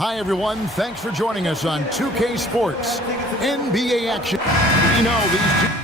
Hi, everyone. Thanks for joining us on 2K Sports. NBA action. You know, these two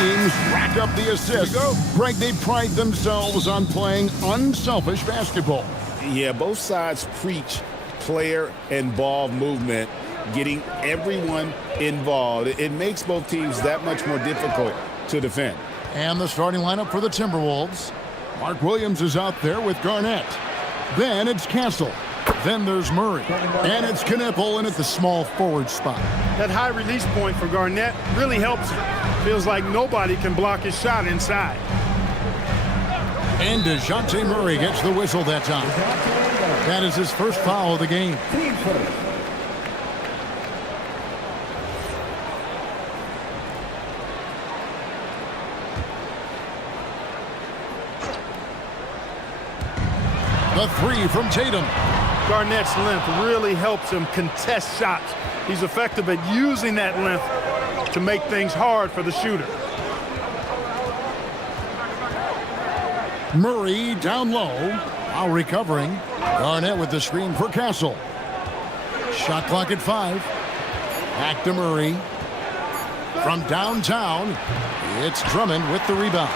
teams rack up the assists. Greg, they pride themselves on playing unselfish basketball. Yeah, both sides preach player and ball movement, getting everyone involved. It makes both teams that much more difficult to defend. And the starting lineup for the Timberwolves. Mark Williams is out there with Garnett. Then it's Castle. Then there's Murray. And it's Knipple in at the small forward spot. That high release point for Garnett really helps him. Feels like nobody can block his shot inside. And DeJounte Murray gets the whistle that time. That is his first foul of the game. The three from Tatum. Garnett's length really helps him contest shots. He's effective at using that length to make things hard for the shooter. Murray down low, while recovering. Garnett with the screen for Castle. Shot clock at 5. Back to Murray. From downtown, it's Drummond with the rebound.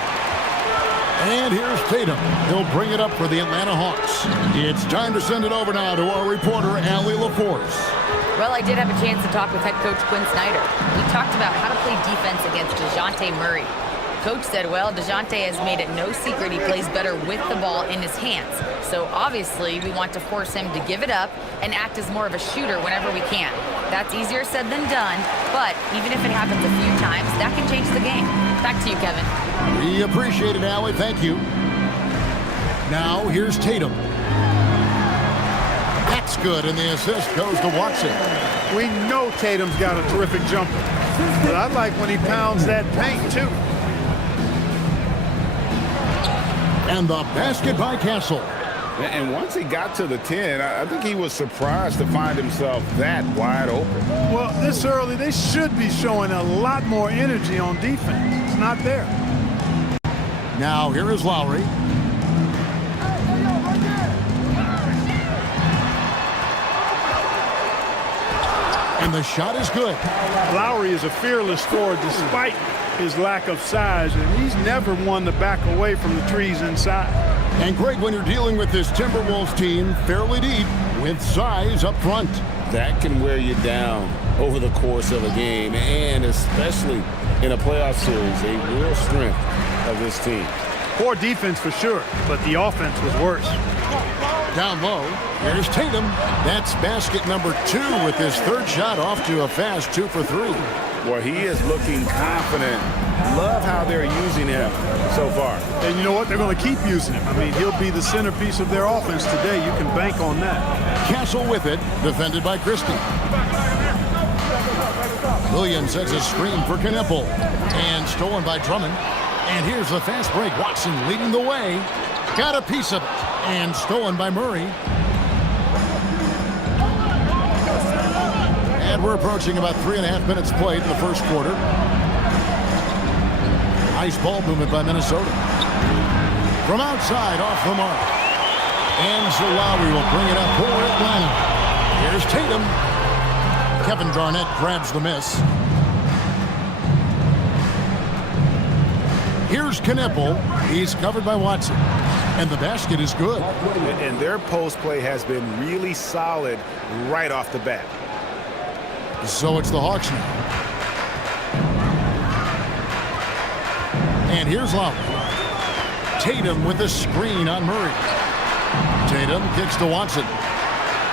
And here's Tatum. He'll bring it up for the Atlanta Hawks. It's time to send it over now to our reporter, Allie LaForce. Well, I did have a chance to talk with head coach Quinn Snyder. We talked about how to play defense against DeJounte Murray. Coach said, well, DeJounte has made it no secret he plays better with the ball in his hands. So obviously we want to force him to give it up and act as more of a shooter whenever we can. That's easier said than done, but even if it happens a few times, that can change the game. Back to you, Kevin. We appreciate it, Allie. Thank you. Now here's Tatum. That's good, and the assist goes to Watson. We know Tatum's got a terrific jumper, but I like when he pounds that paint, too. And the basket by Castle. And once he got to the 10, I think he was surprised to find himself that wide open. Well, this early, they should be showing a lot more energy on defense. It's not there. Now here is Lowry. And the shot is good. Lowry is a fearless scorer despite his lack of size, and he's never one to back away from the trees inside. And Greg, when you're dealing with this Timberwolves team fairly deep with size up front, that can wear you down over the course of a game, and especially in a playoff series, a real strength of this team. Poor defense for sure, but the offense was worse. Down low, here's Tatum. That's basket number 2 with his third shot off to a fast 2 for 3. Well, he is looking confident. Love how they're using him so far. And you know what? They're going to keep using him. I mean, he'll be the centerpiece of their offense today. You can bank on that. Castle with it, defended by Christie. Williams sets a screen for Knipple. And stolen by Drummond. And here's the fast break. Watson leading the way. Got a piece of it. And stolen by Murray. And we're approaching about 3.5 minutes played in the first quarter. Nice ball movement by Minnesota. From outside, off the mark. And Zalawi will bring it up for Atlanta. Here's Tatum. Kevin Garnett grabs the miss. Here's Knipple. He's covered by Watson. And the basket is good. And their post play has been really solid right off the bat. So it's the Hawks now. And here's Lowry. Tatum with a screen on Murray. Tatum kicks to Watson.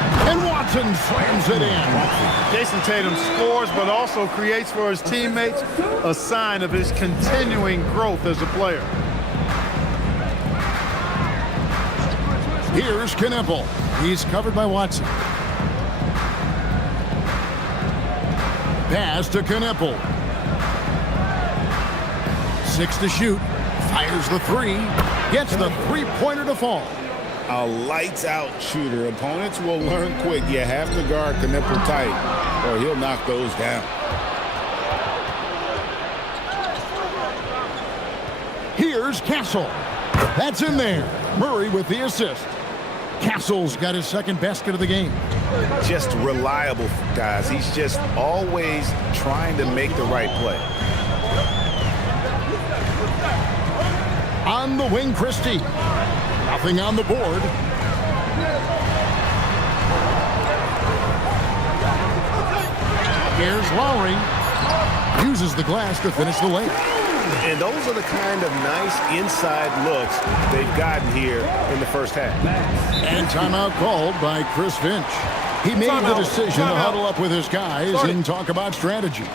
And Watson slams it in. Jason Tatum scores, but also creates for his teammates a sign of his continuing growth as a player. Here's Knipple. He's covered by Watson. Pass to Knipple. 6 to shoot. Fires the 3. Gets the three-pointer to fall. A lights-out shooter. Opponents will learn quick. You have to guard Knipple tight, or he'll knock those down. Here's Castle. That's in there. Murray with the assist. Castle's got his second basket of the game. Just reliable, guys. He's just always trying to make the right play. On the wing, Christie. Nothing on the board. Here's Lowry. Uses the glass to finish the layup. And those are the kind of nice inside looks they've gotten here in the first half. And timeout called by Chris Finch. He made the decision to huddle up with his guys and talk about strategy.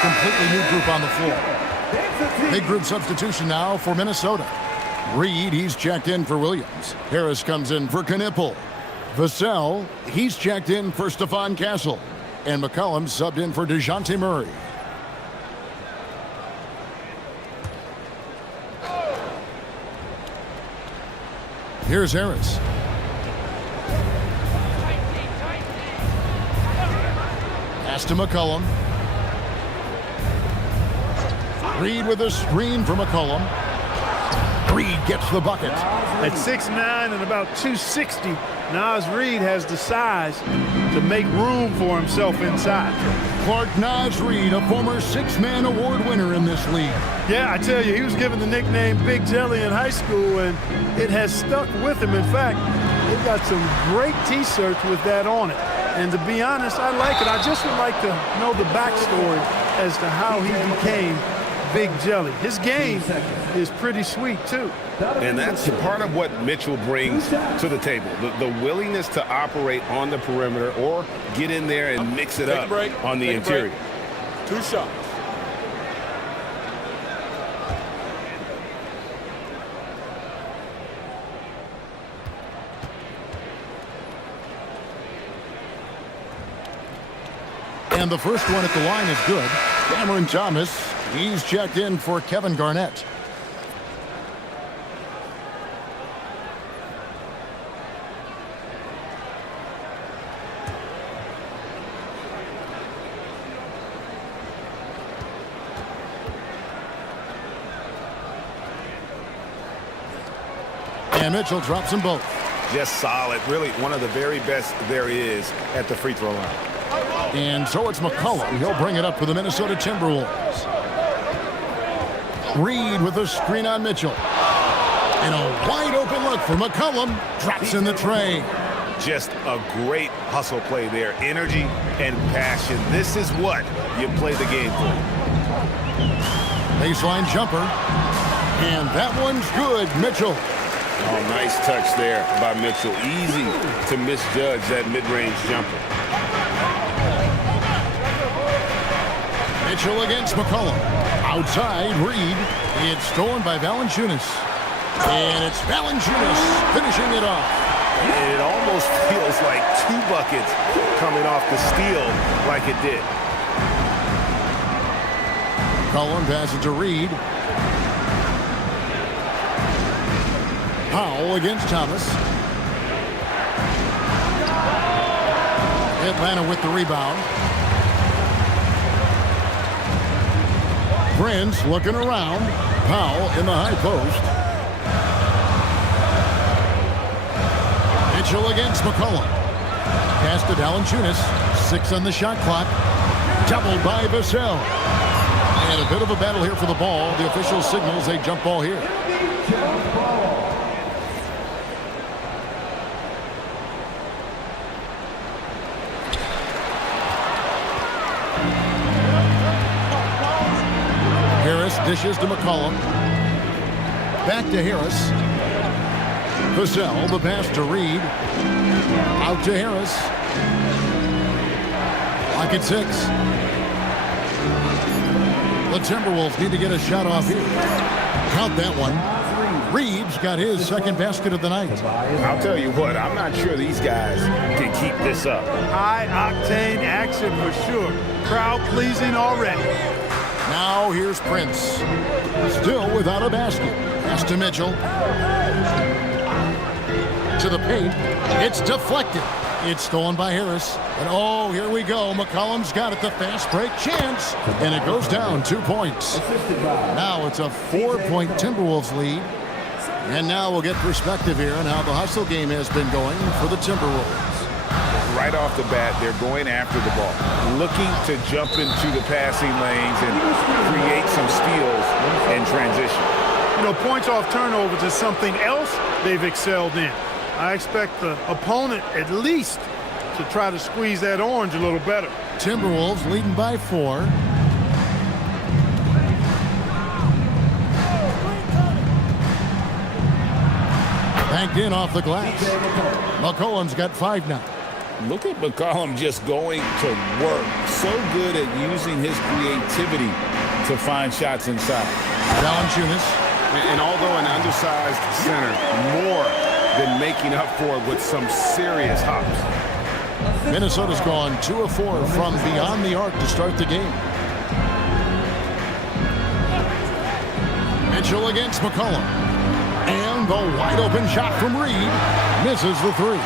Completely new group on the floor. Big group substitution now for Minnesota. Reed, he's checked in for Williams. Harris comes in for Knipple. Vassell, he's checked in for Stephon Castle. And McCollum subbed in for DeJounte Murray. Here's Harris. Pass to McCollum. Reed with a screen for McCollum. Reed gets the bucket. At 6'9" and about 260, Naz Reid has the size to make room for himself inside. Clark Naz Reid, a former six-man award winner in this league. Yeah, I tell you, he was given the nickname Big Jelly in high school, and it has stuck with him. In fact, they've got some great T-shirts with that on it. And to be honest, I like it. I just would like to know the backstory as to how he became Big Jelly. His game is pretty sweet, too. And that's part of what Mitchell brings to the table. The willingness to operate on the perimeter or get in there and mix it up on the interior. 2 shots. And the first one at the line is good. Cameron Thomas, he's checked in for Kevin Garnett. And Mitchell drops them both. Just solid. Really one of the very best there is at the free throw line. And so it's McCollum. He'll bring it up for the Minnesota Timberwolves. Reed with a screen on Mitchell. And a wide open look for McCollum. Drops in the tray. Just a great hustle play there. Energy and passion. This is what you play the game for. Baseline jumper. And that one's good. Mitchell. Oh, nice touch there by Mitchell. Easy to misjudge that mid-range jumper. Mitchell against McCollum. Outside, Reed. It's stolen by Valanciunas. And it's Valanciunas finishing it off. And it almost feels like 2 buckets coming off the steal like it did. McCollum passes to Reed. Powell against Thomas. Atlanta with the rebound. Prince looking around. Powell in the high post. Mitchell against McCollum. Pass to Valanciunas. 6 on the shot clock. Doubled by Vassell. And a bit of a battle here for the ball. The official signals a jump ball here. Harris dishes to McCollum. Back to Harris. Vassell, the pass to Reed. Out to Harris. Clock at 6. The Timberwolves need to get a shot off here. Count that one. Reed's got his second basket of the night. I'll tell you what, I'm not sure these guys can keep this up. High-octane action for sure. Crowd-pleasing already. Now here's Prince. Still without a basket. Pass to Mitchell. To the paint. It's deflected. It's stolen by Harris. And oh, here we go. McCollum's got it. The fast break chance. And it goes down 2 points. Now it's a 4-point Timberwolves lead. And now we'll get perspective here on how the hustle game has been going for the Timberwolves. Right off the bat, they're going after the ball, looking to jump into the passing lanes and create some steals in transition. You know, points off turnovers is something else they've excelled in. I expect the opponent at least to try to squeeze that orange a little better. Timberwolves leading by 4. Banked in off the glass. McCollum's got 5 now. Look at McCollum just going to work. So good at using his creativity to find shots inside. Valanciunas. And although an undersized center, more than making up for it with some serious hops. Minnesota's gone 2 of 4 from beyond the arc to start the game. Mitchell against McCollum. And the wide open shot from Reed. Misses the 3.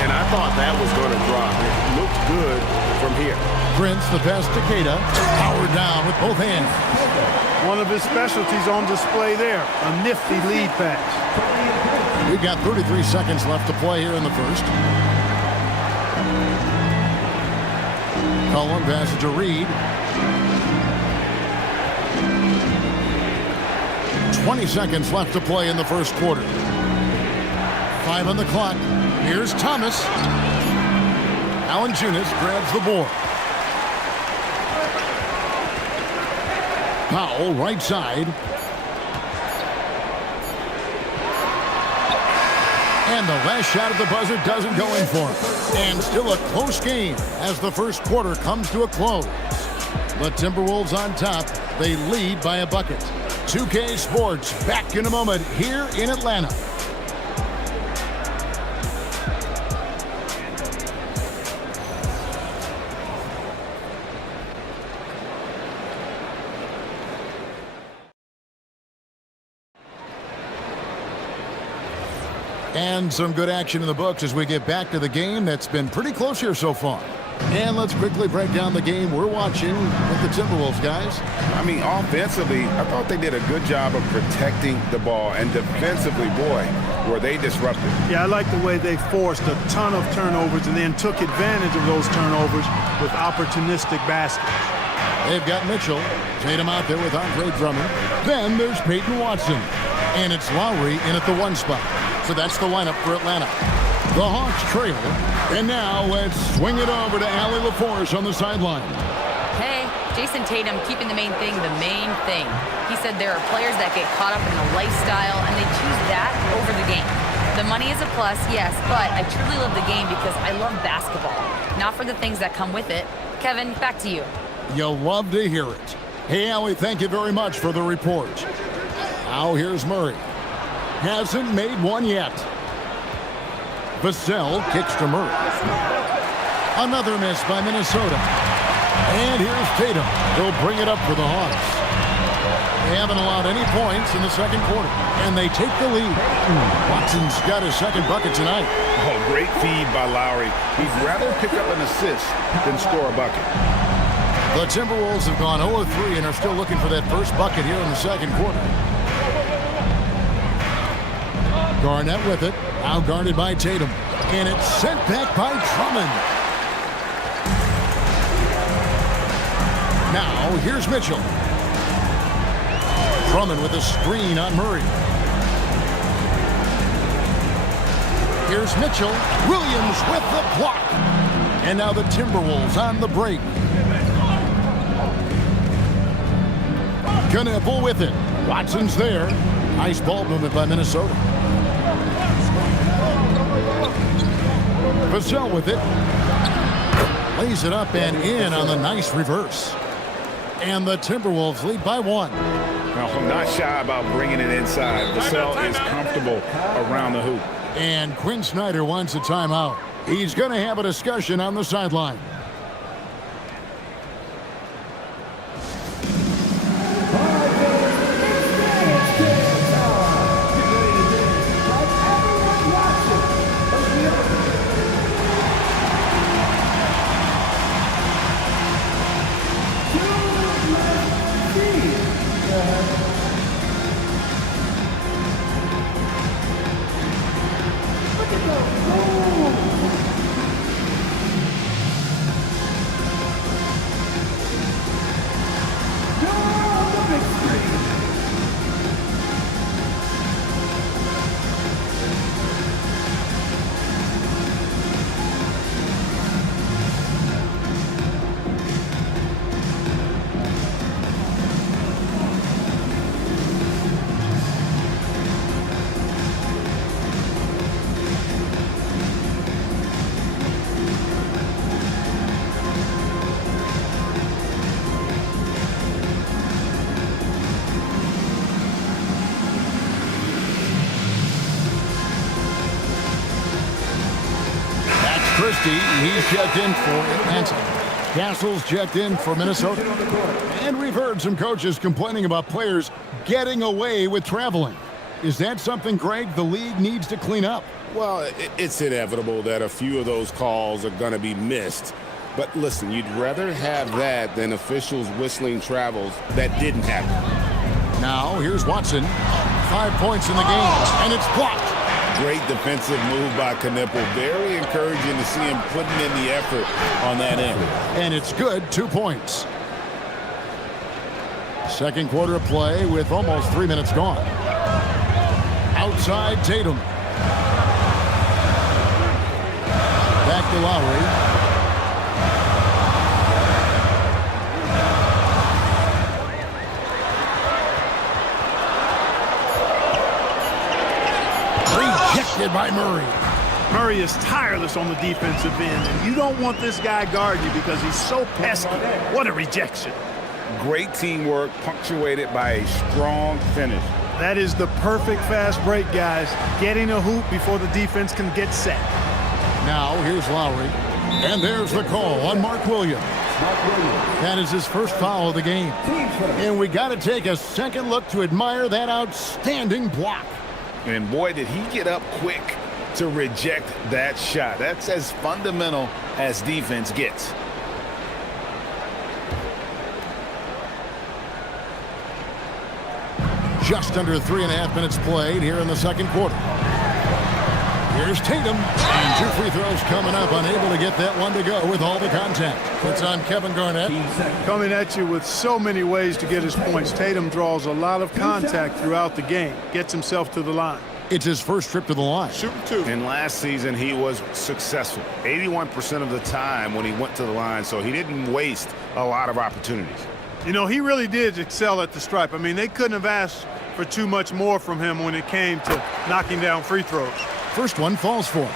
And I thought that was going to drop. It looked good from here. Prince, the pass to Queta. Powered down with both hands. One of his specialties on display there. A nifty lead pass. We've got 33 seconds left to play here in the first. Cullen passes to Reed. 20 seconds left to play in the first quarter. 5 on the clock. Here's Thomas. Valanciunas grabs the board. Powell, right side. And the last shot at the buzzer doesn't go in for him. And still a close game as the first quarter comes to a close. The Timberwolves on top. They lead by a bucket. 2K Sports back in a moment here in Atlanta. And some good action in the books as we get back to the game that's been pretty close here so far. And let's quickly break down the game we're watching with the Timberwolves, guys. I mean, offensively, I thought they did a good job of protecting the ball. And defensively, boy, were they disruptive. Yeah, I like the way they forced a ton of turnovers and then took advantage of those turnovers with opportunistic baskets. They've got Mitchell. Tatum out there with Andre Drummond. Then there's Peyton Watson. And it's Lowry in at the 1 spot. So that's the lineup for Atlanta. The Hawks trail. And now let's swing it over to Allie LaForce on the sideline. Hey, Jason Tatum keeping the main thing the main thing. He said there are players that get caught up in the lifestyle and they choose that over the game. The money is a plus, yes, but I truly love the game because I love basketball, not for the things that come with it. Kevin, back to you. You'll love to hear it. Hey, Allie, thank you very much for the report. Now here's Murray. Hasn't made one yet. Vassell kicks to Murray. Another miss by Minnesota. And here's Tatum. He'll bring it up for the Hawks. They haven't allowed any points in the second quarter, and they take the lead. Watson's got his second bucket tonight. Oh, great feed by Lowry. He'd rather pick up an assist than score a bucket. The Timberwolves have gone 0-3 and are still looking for that first bucket here in the second quarter. Garnett with it, now guarded by Tatum. And it's sent back by Drummond. Now, here's Mitchell. Drummond with a screen on Murray. Here's Mitchell. Williams with the block. And now the Timberwolves on the break. Knueppel with it. Watson's there. Nice ball movement by Minnesota. Vassell with it. Lays it up and in on the nice reverse. And the Timberwolves lead by 1. Now, I'm not shy about bringing it inside. Vassell is comfortable around the hoop. And Quinn Snyder wants a timeout. He's going to have a discussion on the sideline. He's checked in for Atlanta. Castle's checked in for Minnesota. And we've heard some coaches complaining about players getting away with traveling. Is that something, Greg, the league needs to clean up? Well, it's inevitable that a few of those calls are going to be missed. But listen, you'd rather have that than officials whistling travels that didn't happen. Now, here's Watson. 5 points in the game, and it's blocked. Great defensive move by Knueppel. Very encouraging to see him putting in the effort on that end. And it's good, 2 points. Second quarter of play with almost 3 minutes gone. Outside Tatum. Back to Lowry. Rejected by Murray. Murray is tireless on the defensive end, and you don't want this guy guarding you because he's so pesky. What a rejection. Great teamwork punctuated by a strong finish. That is the perfect fast break, guys. Getting a hoop before the defense can get set. Now, here's Lowry. And there's the call on Mark Williams. That is his first foul of the game. And we got to take a second look to admire that outstanding block. And boy, did he get up quick to reject that shot. That's as fundamental as defense gets. Just under 3.5 minutes played here in the second quarter. Here's Tatum, and 2 free throws coming up, unable to get that one to go with all the contact. It's on Kevin Garnett. Coming at you with so many ways to get his points. Tatum draws a lot of contact throughout the game, gets himself to the line. It's his first trip to the line. Shooting 2. And last season, he was successful 81% of the time when he went to the line, so he didn't waste a lot of opportunities. You know, he really did excel at the stripe. I mean, they couldn't have asked for too much more from him when it came to knocking down free throws. First one falls for him.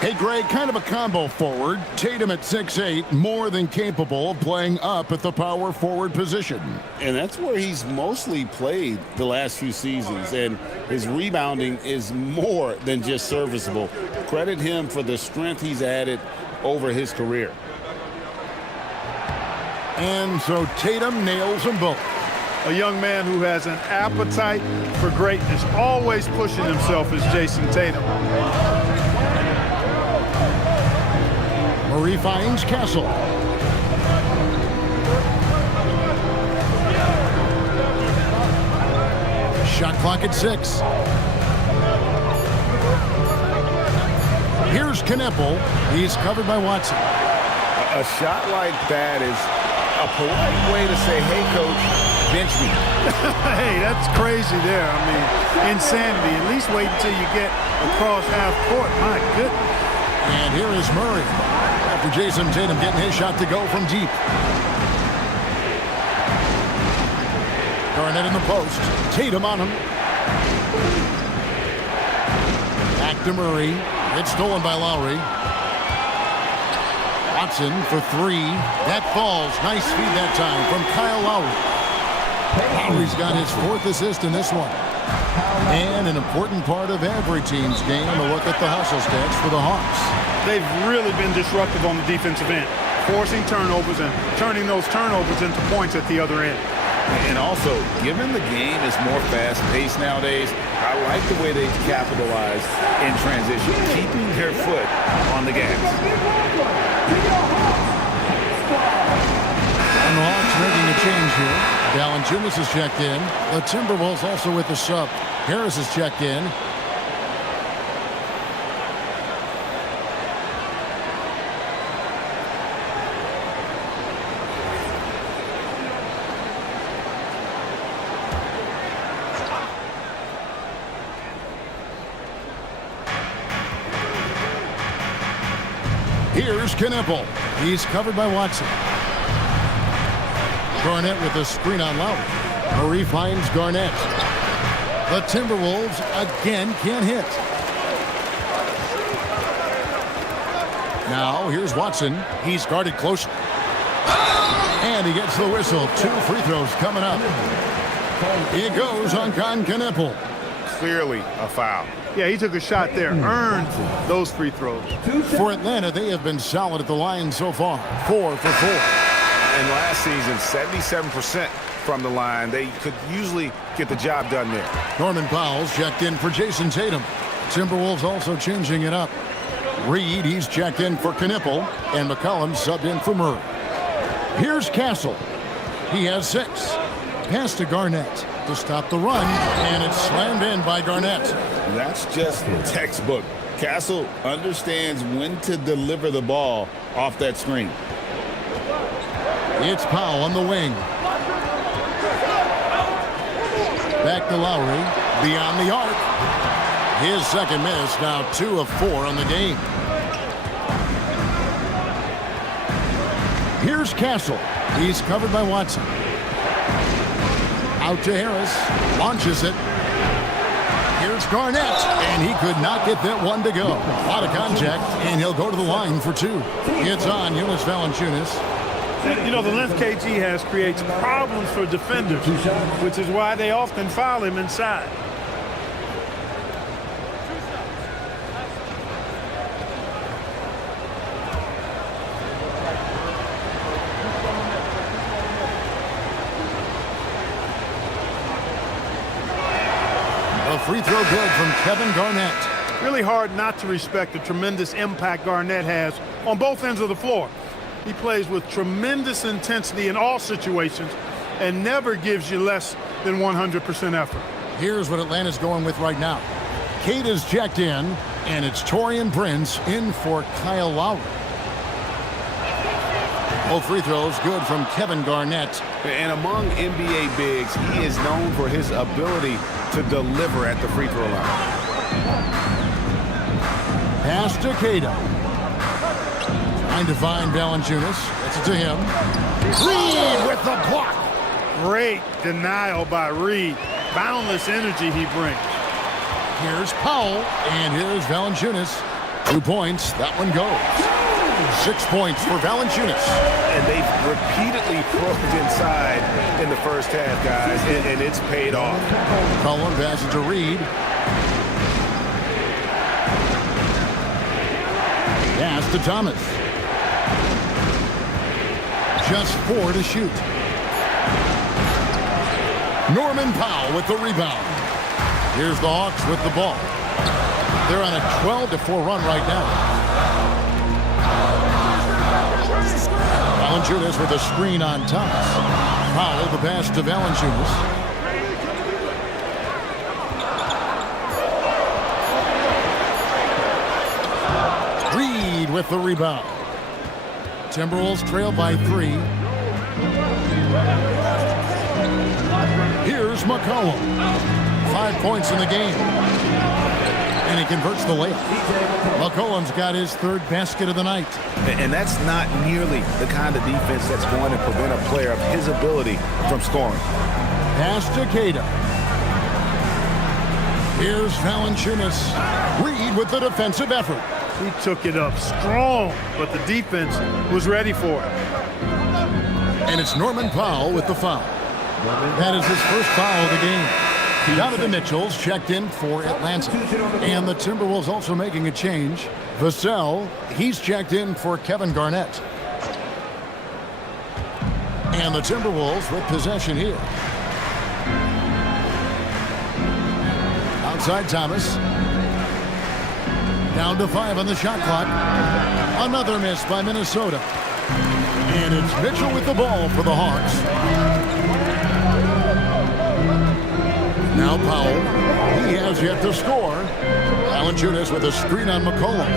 Hey, Greg, kind of a combo forward. Tatum at 6'8", more than capable of playing up at the power forward position. And that's where he's mostly played the last few seasons, and his rebounding is more than just serviceable. Credit him for the strength he's added over his career. And so Tatum nails them both. A young man who has an appetite for greatness, always pushing himself, is Jason Tatum. Murray finds Castle. Shot clock at 6. Here's Kneppel. He's covered by Watson. A shot like that is a polite way to say, hey, coach, bench me. Hey, that's crazy there. I mean, insanity. At least wait until you get across half court. My goodness. And here is Murray. After Jason Tatum getting his shot to go from deep. Garnett in the post. Tatum on him. Back to Murray. It's stolen by Lowry. Watson for 3. That falls. Nice feed that time from Kyle Lowry. Lowry's got his 4th assist in this one. And an important part of every team's game, a look at the hustle stats for the Hawks. They've really been disruptive on the defensive end, forcing turnovers and turning those turnovers into points at the other end. And also, given the game is more fast-paced nowadays, I like the way they've capitalized in transition, keeping their foot on the gas. And the Hawks making a change here. Valanciunas is checked in. The Timberwolves also with the sub. Harris is checked in. Here's Kneppel. He's covered by Watson. Garnett with a screen on Lowry. Murray finds Garnett. The Timberwolves again can't hit. Now here's Watson. He's guarded closely. And he gets the whistle. 2 free throws coming up. It goes on Kneppel. Clearly a foul. Yeah, he took a shot there, earned those free throws. For Atlanta, they have been solid at the line so far. 4 for 4. And last season, 77% from the line. They could usually get the job done there. Norman Powell's checked in for Jason Tatum. Timberwolves also changing it up. Reed, he's checked in for Kneppel, and McCollum subbed in for Murray. Here's Castle. He has 6. Pass to Garnett to stop the run, and it's slammed in by Garnett. That's just textbook. Castle understands when to deliver the ball off that screen. It's Powell on the wing. Back to Lowry. Beyond the arc. His second miss, now 2 of 4 on the game. Here's Castle. He's covered by Watson. Out to Harris. Launches it. Here's Garnett. And he could not get that one to go. A lot of contact, and he'll go to the line for 2. It's on Jonas Valanciunas. You know, the length KG has creates problems for defenders, which is why they often foul him inside. A free throw good from Kevin Garnett. Really hard not to respect the tremendous impact Garnett has on both ends of the floor. He plays with tremendous intensity in all situations and never gives you less than 100% effort. Here's what Atlanta's going with right now. Kate is checked in, and it's Taurean Prince in for Kyle Lowry. Both free throws good from Kevin Garnett. And among NBA bigs, he is known for his ability to deliver at the free throw line. Pass to Cato. Trying to find Valanciunas. Gets it to him. Reed with the block. Great denial by Reed. Boundless energy he brings. Here's Powell, and here's Valanciunas. 2 points. That one goes. 6 points for Valanciunas. And they've repeatedly probed inside in the first half, guys, and it's paid off. Cullen passes to Reed. Pass to Thomas. Just 4 to shoot. Norman Powell with the rebound. Here's the Hawks with the ball. They're on a 12-4 run right now. Valanciunas with a screen on Thomas. Powell the pass to Valanciunas. Reed with the rebound. Timberwolves trail by 3. Here's McCollum. 5 points in the game. And he converts the layup. McCollum's got his 3rd basket of the night. And that's not nearly the kind of defense that's going to prevent a player of his ability from scoring. Pass to Cato. Here's Valanciunas. Reed with the defensive effort. He took it up strong, but the defense was ready for it. And it's Norman Powell with the foul. That is his first foul of the game. Donovan Mitchell's checked in for Atlanta. And the Timberwolves also making a change. Vassell, he's checked in for Kevin Garnett. And the Timberwolves with possession here. Outside Thomas. Down to 5 on the shot clock. Another miss by Minnesota. And it's Mitchell with the ball for the Hawks. Now Powell. He has yet to score. Valanciunas with a screen on McCollum.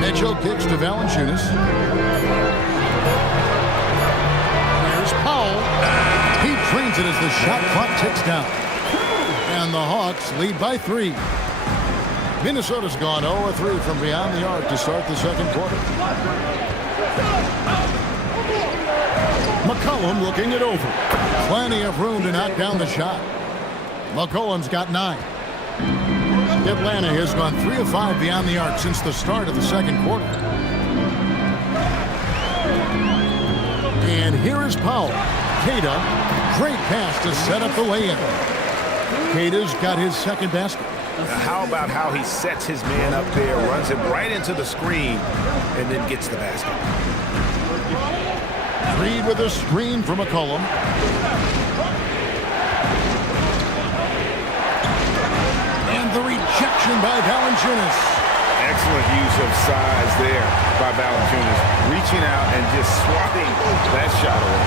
Mitchell kicks to Valanciunas. Here's Powell. He trains it as the shot clock ticks down. And the Hawks lead by 3. Minnesota's gone 0-3 from beyond the arc to start the second quarter. McCollum looking it over. Plenty of room to knock down the shot. McCollum's got 9. Atlanta has gone 3 of 5 beyond the arc since the start of the second quarter. And here is Powell. Queta, great pass to set up the lay-in. Queta's got his 2nd basket. How about how he sets his man up there, runs him right into the screen, and then gets the basket. Reed with a screen from McCollum. And the rejection by Valanciunas. Excellent use of size there by Valanciunas, reaching out and just swatting that shot away.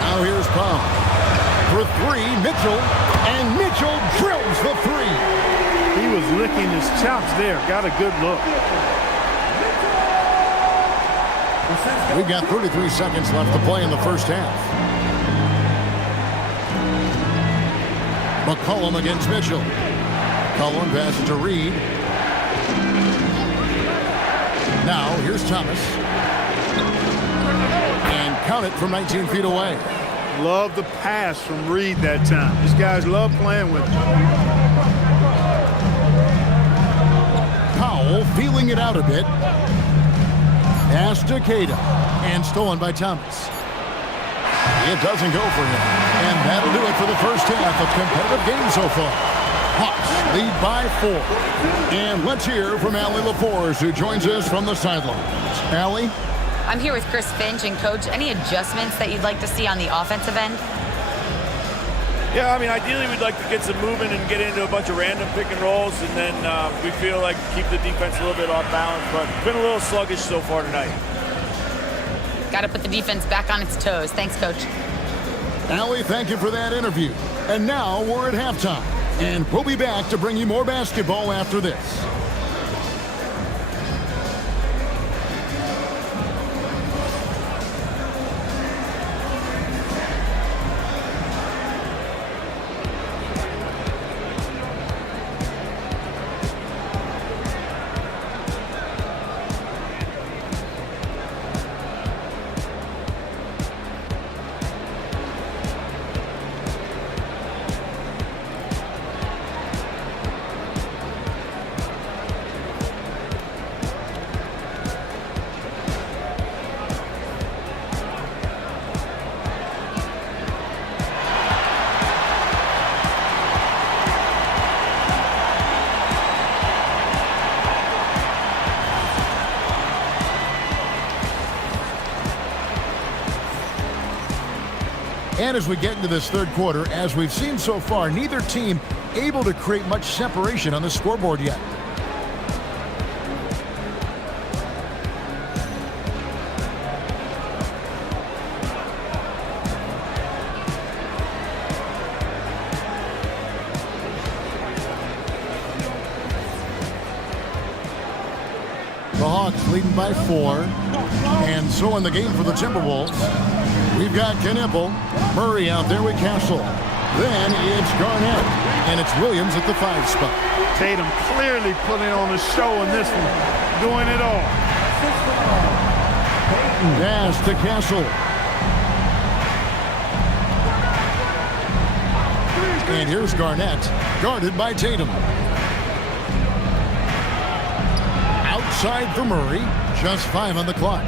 Now here's Powell. For 3, Mitchell. And Mitchell drills the 3. He was licking his chops there. Got a good look. We've got 33 seconds left to play in the first half. McCollum against Mitchell. McCollum passes to Reed. Now here's Thomas. And count it from 19 feet away. Love the pass from Reed that time. These guys love playing with him. Powell feeling it out a bit. Pass to Queta. And stolen by Thomas. It doesn't go for him. And that'll do it for the first half of competitive game so far. Hawks lead by 4. And let's hear from Allie LaForce, who joins us from the sidelines. Allie? I'm here with Chris Finch. And, Coach, any adjustments that you'd like to see on the offensive end? Yeah, I mean, ideally we'd like to get some movement and get into a bunch of random pick and rolls, and then we feel like keep the defense a little bit off balance, but it's been a little sluggish so far tonight. Got to put the defense back on its toes. Thanks, Coach. Allie, thank you for that interview. And now we're at halftime, and we'll be back to bring you more basketball after this. And as we get into this third quarter, as we've seen so far, neither team able to create much separation on the scoreboard yet. The Hawks leading by 4. And so in the game for the Timberwolves, we've got Knipple, Murray out there with Castle. Then it's Garnett, and it's Williams at the 5 spot. Tatum clearly putting on a show in this one, doing it all. Pass to Castle. And here's Garnett, guarded by Tatum. Outside for Murray, just 5 on the clock.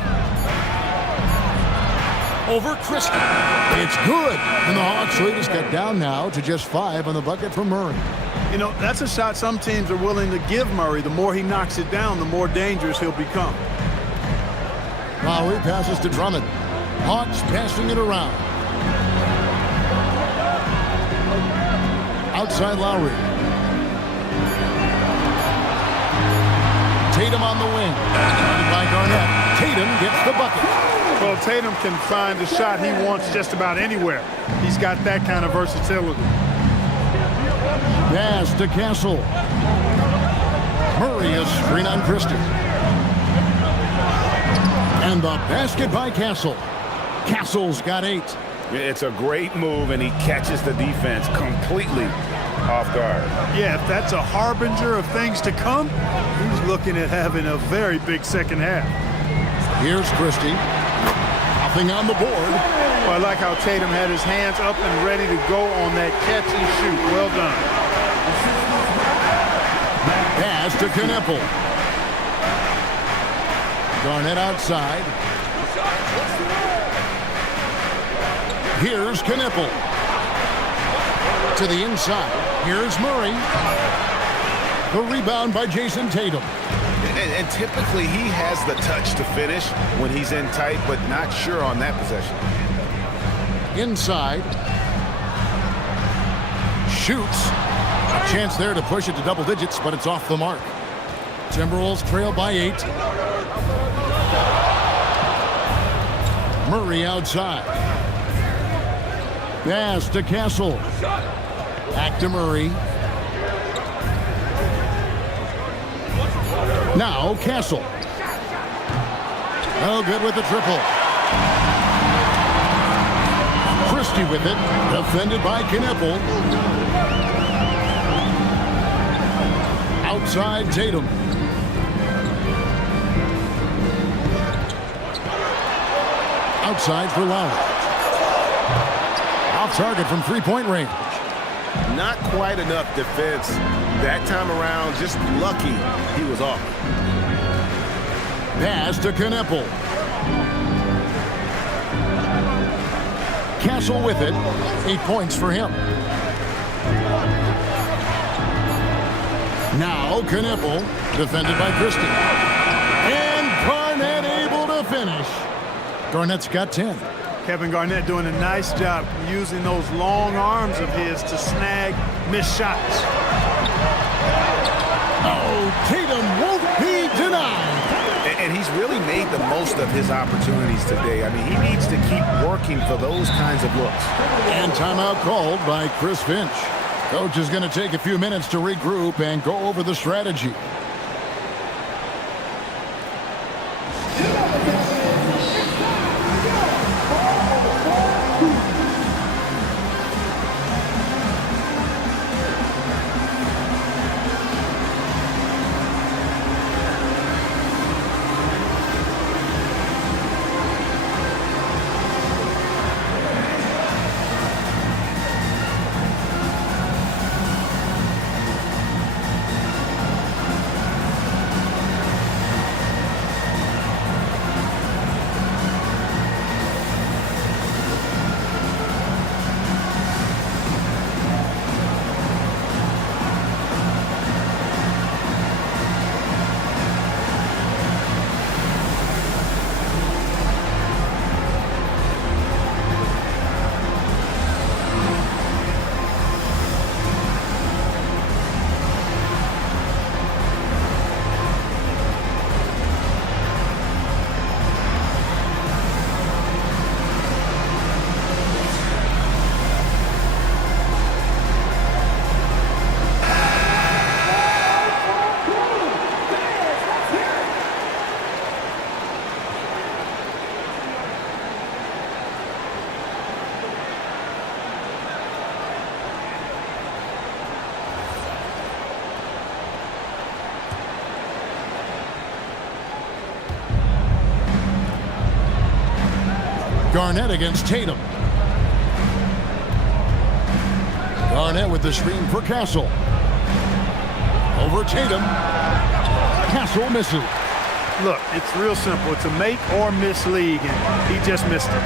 Over Christie. It's good. And the Hawks lead has got down now to just 5 on the bucket for Murray. You know, that's a shot some teams are willing to give Murray. The more he knocks it down, the more dangerous he'll become. Lowry passes to Drummond. Hawks passing it around. Outside Lowry. Tatum on the wing. Guarded by Garnett. Tatum gets the bucket. Well, Tatum can find the shot he wants just about anywhere. He's got that kind of versatility. Pass to Castle. Murray a screen on Christie. And the basket by Castle. Castle's got 8. It's a great move, and he catches the defense completely off guard. Yeah, if that's a harbinger of things to come, he's looking at having a very big second half. Here's Christie. Nothing on the board. Well, I like how Tatum had his hands up and ready to go on that catch and shoot. Well done. Pass to Knipple. Garnett outside. Here's Knipple. To the inside. Here's Murray. The rebound by Jason Tatum. And typically he has the touch to finish when he's in tight, but not sure on that possession. Inside. Shoots. A chance there to push it to double digits, but it's off the mark. Timberwolves trail by 8. Murray outside. Pass to Castle. Back to Murray. Now Castle. No good with the triple. Christie with it. Defended by Knipple. Outside Tatum. Outside for Lowry. Off target from three-point range. Not quite enough defense that time around. Just lucky he was off. Pass to Knipple. Castle with it. 8 points for him. Now Knipple, defended by Christie. And Garnett able to finish. Garnett's got 10. Kevin Garnett doing a nice job using those long arms of his to snag missed shots. Oh, Tatum won't be denied. And he's really made the most of his opportunities today. I mean, he needs to keep working for those kinds of looks. And timeout called by Chris Finch. Coach is going to take a few minutes to regroup and go over the strategy. Garnett against Tatum. Garnett with the screen for Castle. Over Tatum. Castle misses. Look, it's real simple. It's a make or miss league, and he just missed it.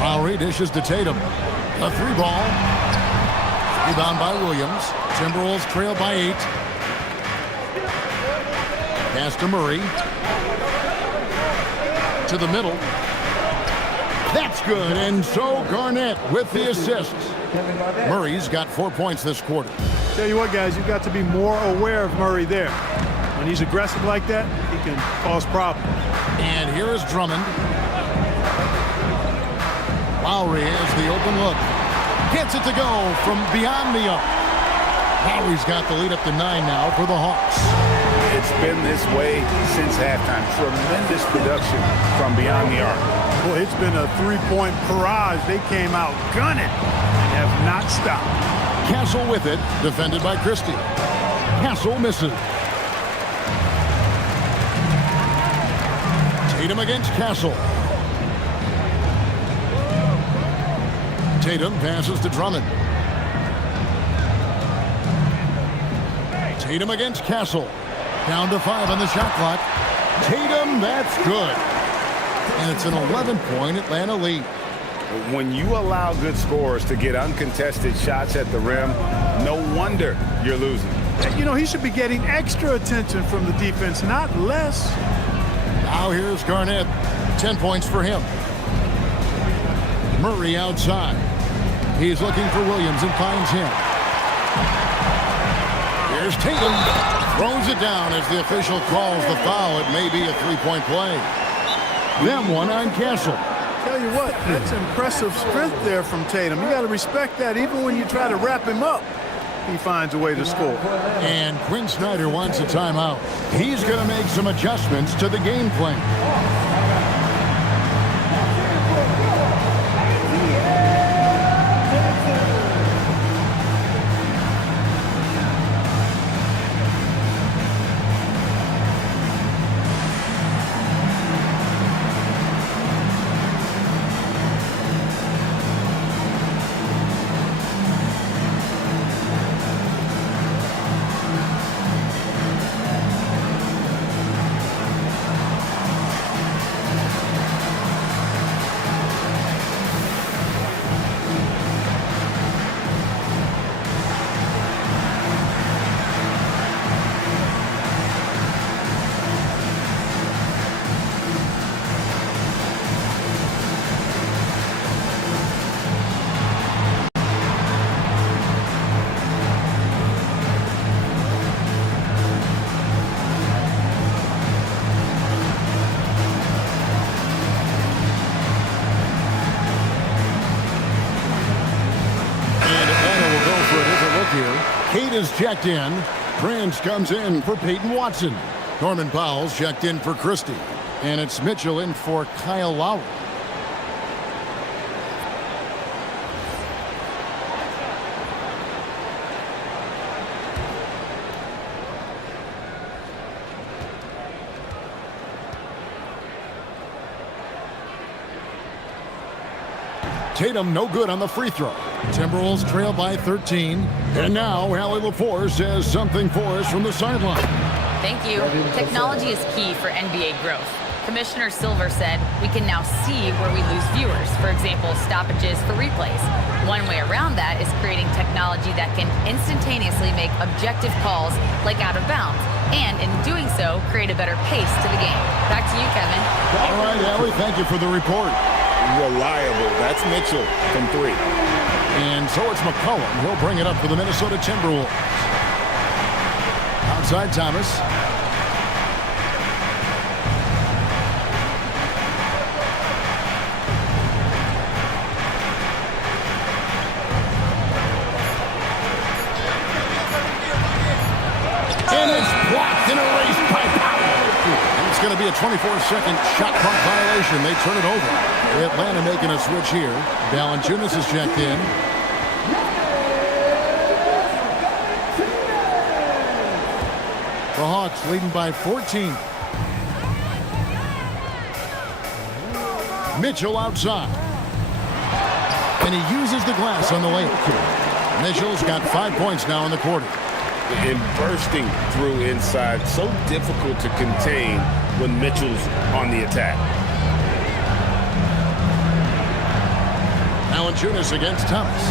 Lowry dishes to Tatum. A 3-ball. Rebound by Williams. Timberwolves trail by 8. Pass to Murray. To the middle. That's good, and so Garnett with the assist. Murray's got 4 points this quarter. Tell you what, guys, you've got to be more aware of Murray there. When he's aggressive like that, he can cause problems. And here is Drummond. Lowry has the open look. Gets it to go from beyond the arc. Lowry's got the lead up to 9 now for the Hawks. It's been this way since halftime. Tremendous production from beyond the arc. Boy, it's been a three-point barrage. They came out gunning and have not stopped. Castle with it, defended by Christie. Castle misses. Tatum against Castle. Tatum passes to Drummond. Tatum against Castle. Down to 5 on the shot clock. Tatum, that's good. And it's an 11-point Atlanta lead. When you allow good scorers to get uncontested shots at the rim, no wonder you're losing. You know, he should be getting extra attention from the defense, not less. Now here's Garnett. 10 points for him. Murray outside. He's looking for Williams and finds him. Here's Tatum. Throws it down as the official calls the foul. It may be a 3-point play. Them one on Castle. Tell you what, that's impressive strength there from Tatum. You got to respect that. Even when you try to wrap him up, he finds a way to score. And Quinn Snyder wants a timeout. He's going to make some adjustments to the game plan. Keita's checked in. Prince comes in for Peyton Watson. Norman Powell's checked in for Christie. And it's Mitchell in for Kyle Lowry. Tatum no good on the free throw. Timberwolves trail by 13. And now Allie LaForce says something for us from the sideline. Thank you. Technology is key for NBA growth. Commissioner Silver said, we can now see where we lose viewers. For example, stoppages for replays. One way around that is creating technology that can instantaneously make objective calls like out of bounds. And in doing so, create a better pace to the game. Back to you, Kevin. All right, Allie, thank you for the report. Reliable. That's Mitchell from 3. And so it's McCollum. He'll bring it up for the Minnesota Timberwolves. Outside Thomas. And it's blocked and erased by Powell. And it's going to be a 24-second shot clock violation. They turn it over. Atlanta making a switch here. Valanciunas is checked in. The Hawks leading by 14. Mitchell outside. And he uses the glass on the layup. Mitchell's got 5 points now in the quarter. And bursting through inside. So difficult to contain when Mitchell's on the attack. Valanciunas against Thomas.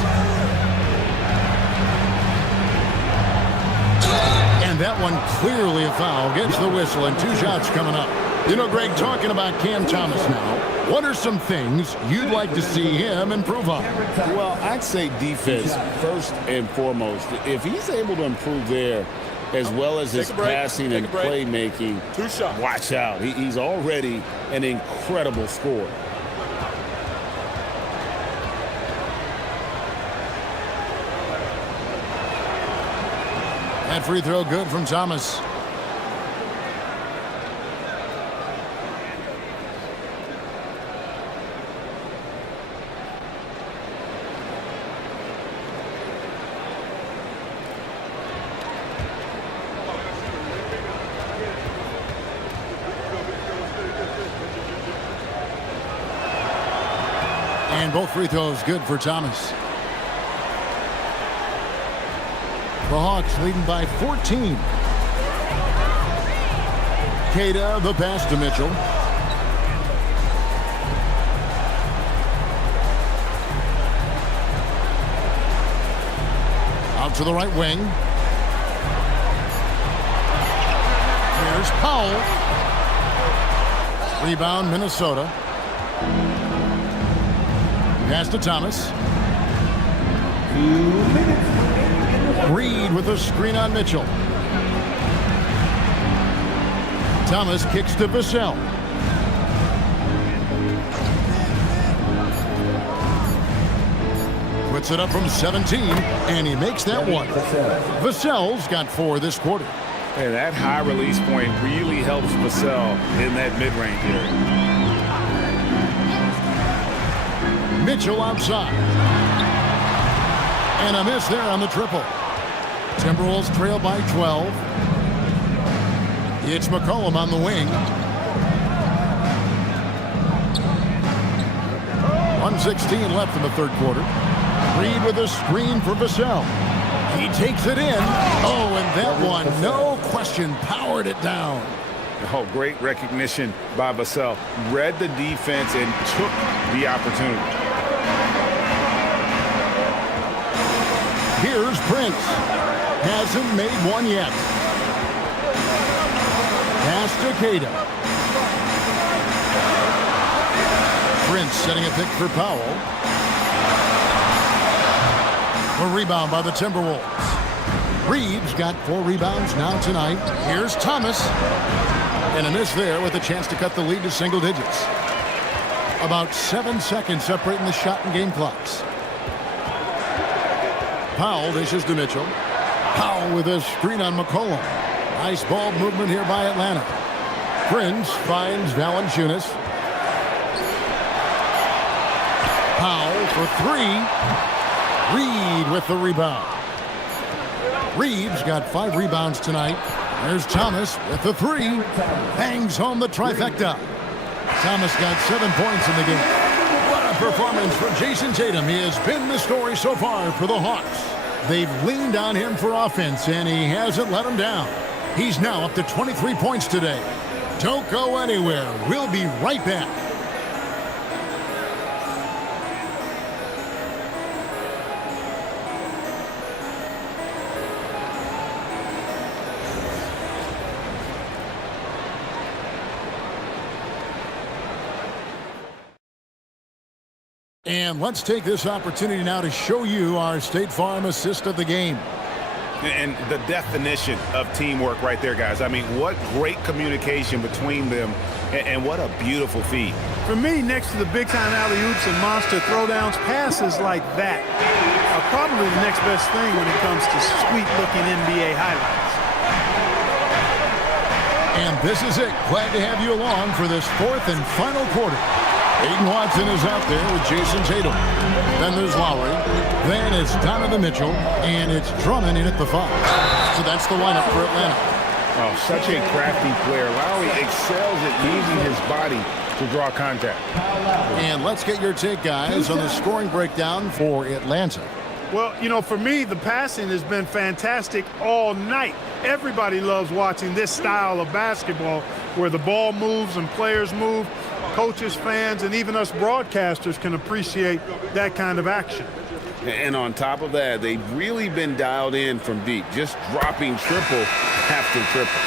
And that one clearly a foul. Gets the whistle and 2 shots coming up. You know, Greg, talking about Cam Thomas now, what are some things you'd like to see him improve on? Well, I'd say defense first and foremost. If he's able to improve there as well as his passing and playmaking, 2 shots. Watch out. He's already an incredible scorer. That free throw good from Thomas. And both free throws good for Thomas. The Hawks leading by 14. Keita, the pass to Mitchell. Out to the right wing. Here's Powell. Rebound, Minnesota. Pass to Thomas. Reed with a screen on Mitchell. Thomas kicks to Vassell. Puts it up from 17, and he makes that one. Vassell's got 4 this quarter. And that high release point really helps Vassell in that mid-range area. Mitchell outside. And a miss there on the triple. Timberwolves trail by 12. It's McCollum on the wing. 1:16 left in the third quarter. Reed with a screen for Vassell. He takes it in. Oh, and that one, no question, powered it down. Oh, great recognition by Vassell. Read the defense and took the opportunity. Here's Prince. Hasn't made one yet. Pass to Keita. Prince setting a pick for Powell. A rebound by the Timberwolves. Reed's got 4 rebounds now tonight. Here's Thomas. And a miss there with a chance to cut the lead to single digits. About 7 seconds separating the shot and game clocks. Powell dishes to Mitchell. Powell with a screen on McCollum. Nice ball movement here by Atlanta. Prince finds Valanciunas. Powell for three. Reed with the rebound. Reed's got 5 rebounds tonight. There's Thomas with the three. Bangs home the trifecta. Thomas got 7 points in the game. What a performance for Jason Tatum. He has been the story so far for the Hawks. They've leaned on him for offense, and he hasn't let them down. He's now up to 23 points today. Don't go anywhere. We'll be right back. And let's take this opportunity now to show you our State Farm assist of the game. And the definition of teamwork right there, guys. I mean, what great communication between them, and what a beautiful feed. For me, next to the big-time alley-oops and monster throwdowns, passes like that are probably the next best thing when it comes to sweet-looking NBA highlights. And this is it. Glad to have you along for this 4th and final quarter. Aiden Watson is out there with Jason Tatum. Then there's Lowry. Then it's Donovan Mitchell. And it's Drummond in at the 5. So that's the lineup for Atlanta. Oh, such a crafty player. Lowry excels at using his body to draw contact. And let's get your take, guys, on the scoring breakdown for Atlanta. Well, you know, for me, the passing has been fantastic all night. Everybody loves watching this style of basketball where the ball moves and players move. Coaches, fans, and even us broadcasters can appreciate that kind of action. And on top of that, they've really been dialed in from deep, just dropping triple after triple.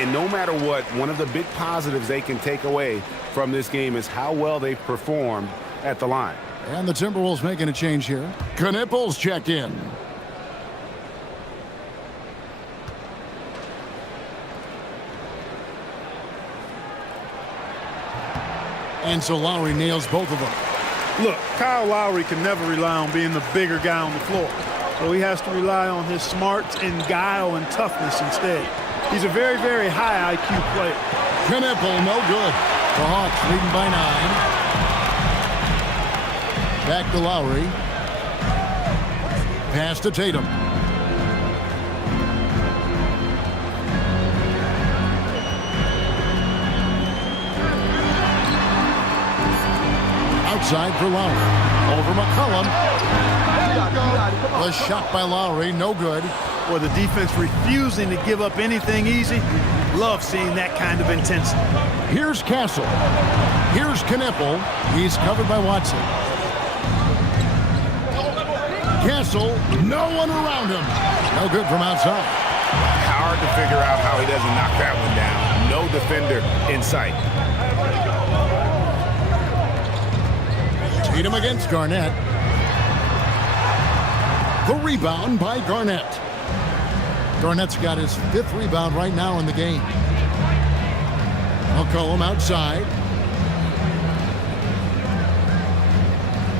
And no matter what, one of the big positives they can take away from this game is how well they've performed at the line. And the Timberwolves making a change here. Knipples checked in. And so Lowry nails both of them. Look, Kyle Lowry can never rely on being the bigger guy on the floor. So he has to rely on his smarts and guile and toughness instead. He's a very, very high IQ player. Knipple, no good. The Hawks leading by 9. Back to Lowry. Pass to Tatum. Outside for Lowry. Over McCollum. The shot by Lowry, no good. Or the defense refusing to give up anything easy. Love seeing that kind of intensity. Here's Castle. Here's Knipple. He's covered by Watson. Castle, no one around him. No good from outside. Hard to figure out how he doesn't knock that one down. No defender in sight. Tatum against Garnett. The rebound by Garnett. Garnett's got his 5th rebound right now in the game. McCollum outside.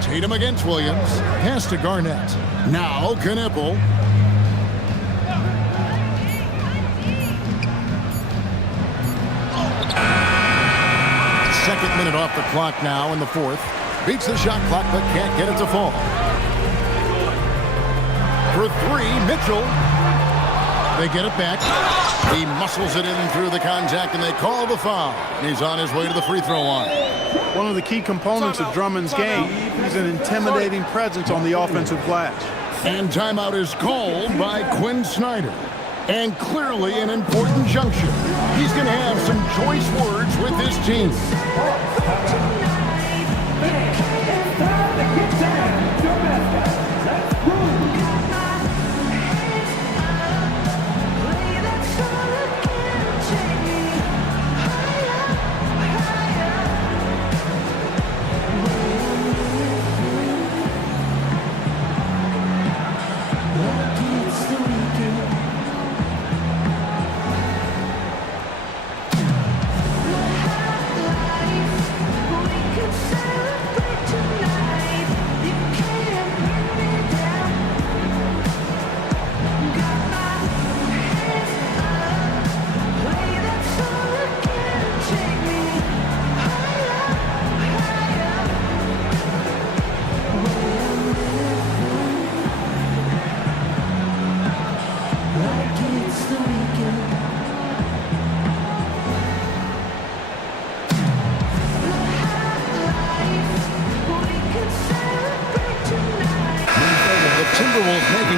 Tatum against Williams. Pass to Garnett. Now Knipple. Second minute off the clock now in the 4th. Beats the shot clock but can't get it to fall. For 3, Mitchell. They get it back. He muscles it in through the contact, and they call the foul. He's on his way to the free throw line. One of the key components of Drummond's game. He's an intimidating presence on the offensive glass. And timeout is called by Quinn Snyder. And clearly an important juncture. He's going to have some choice words with his team.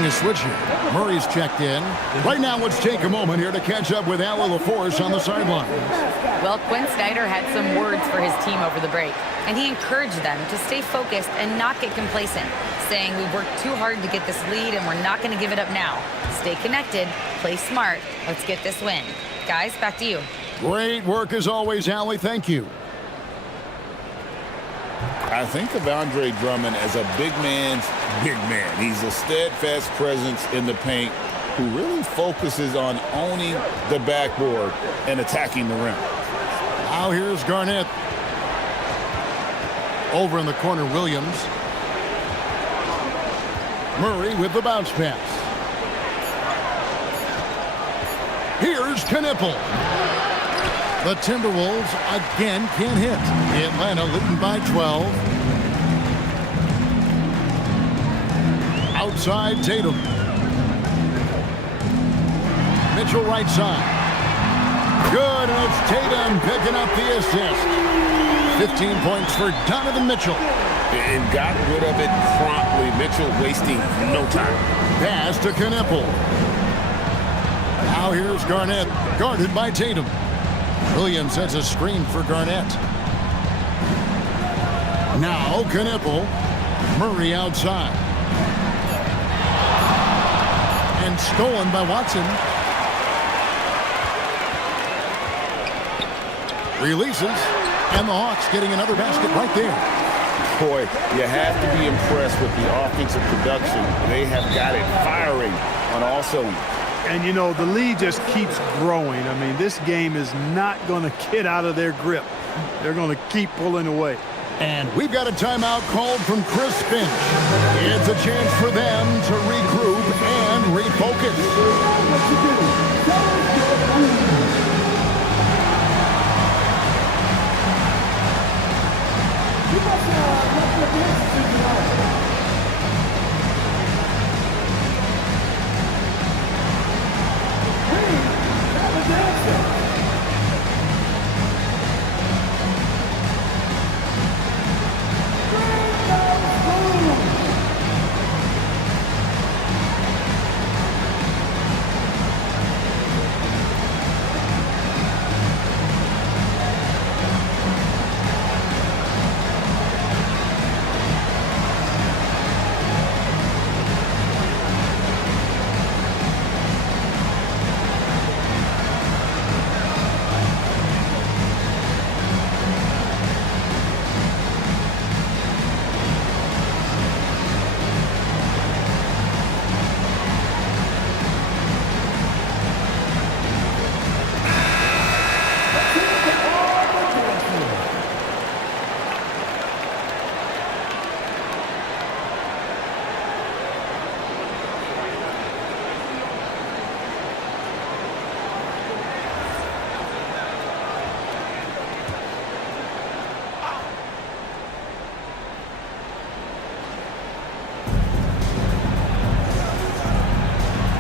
making a switch here. Murray's checked in. Right now, let's take a moment here to catch up with Allie LaForce on the sideline. Well, Quinn Snyder had some words for his team over the break, and he encouraged them to stay focused and not get complacent, saying we've worked too hard to get this lead and we're not going to give it up now. Stay connected, play smart, let's get this win. Guys, back to you. Great work as always, Allie. Thank you. I think of Andre Drummond as a big man's big man. He's a steadfast presence in the paint who really focuses on owning the backboard and attacking the rim. Now here's Garnett. Over in the corner, Williams. Murray with the bounce pass. Here's Knipple. The Timberwolves again can't hit. Atlanta leading by 12. Outside Tatum. Mitchell right side. Good, and it's Tatum picking up the assist. 15 points for Donovan Mitchell. And got rid of it promptly. Mitchell wasting no time. Pass to Knipple. Now here's Garnett, guarded by Tatum. Williams sets a screen for Garnett. Now Knipple. Murray outside. And stolen by Watson. Releases. And the Hawks getting another basket right there. Boy, you have to be impressed with the offensive production. They have got it firing on all cylinders. And, you know, the lead just keeps growing. I mean, this game is not going to get out of their grip. They're going to keep pulling away. And we've got a timeout called from Chris Finch. It's a chance for them to regroup and refocus.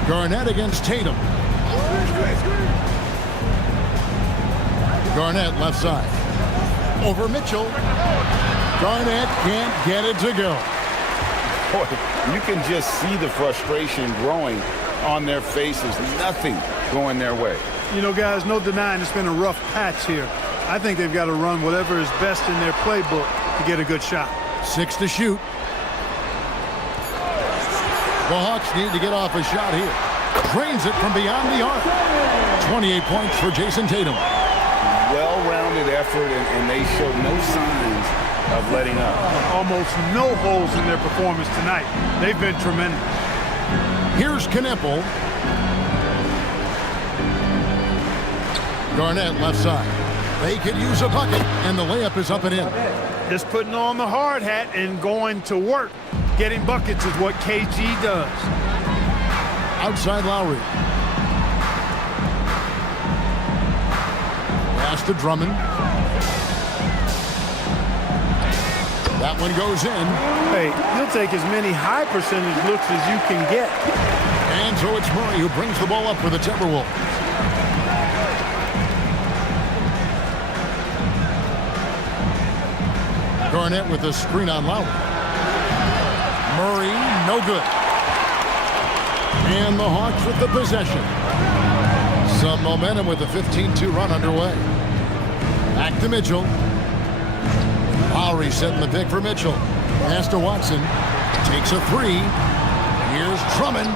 Garnett against Tatum. Garnett left side. Over Mitchell. Garnett can't get it to go. Boy, you can just see the frustration growing on their faces. Nothing going their way. You know, guys, no denying it's been a rough patch here. I think they've got to run whatever is best in their playbook to get a good shot. 6 to shoot. The Hawks need to get off a shot here. Drains it from beyond the arc. 28 points for Jason Tatum. Well-rounded effort, and they showed no signs of letting up. Almost no holes in their performance tonight. They've been tremendous. Here's Knipple. Garnett left side. They could use a bucket, and the layup is up and in. Just putting on the hard hat and going to work. Getting buckets is what KG does. Outside Lowry. Pass to Drummond. That one goes in. Hey, you'll take as many high percentage looks as you can get. And so it's Murray who brings the ball up for the Timberwolves. Garnett with the screen on Lowry. Murray, no good. And the Hawks with the possession. Some momentum with the 15-2 run underway. Back to Mitchell. Lowry setting the pick for Mitchell. Pass to Watson. Takes a three. Here's Drummond.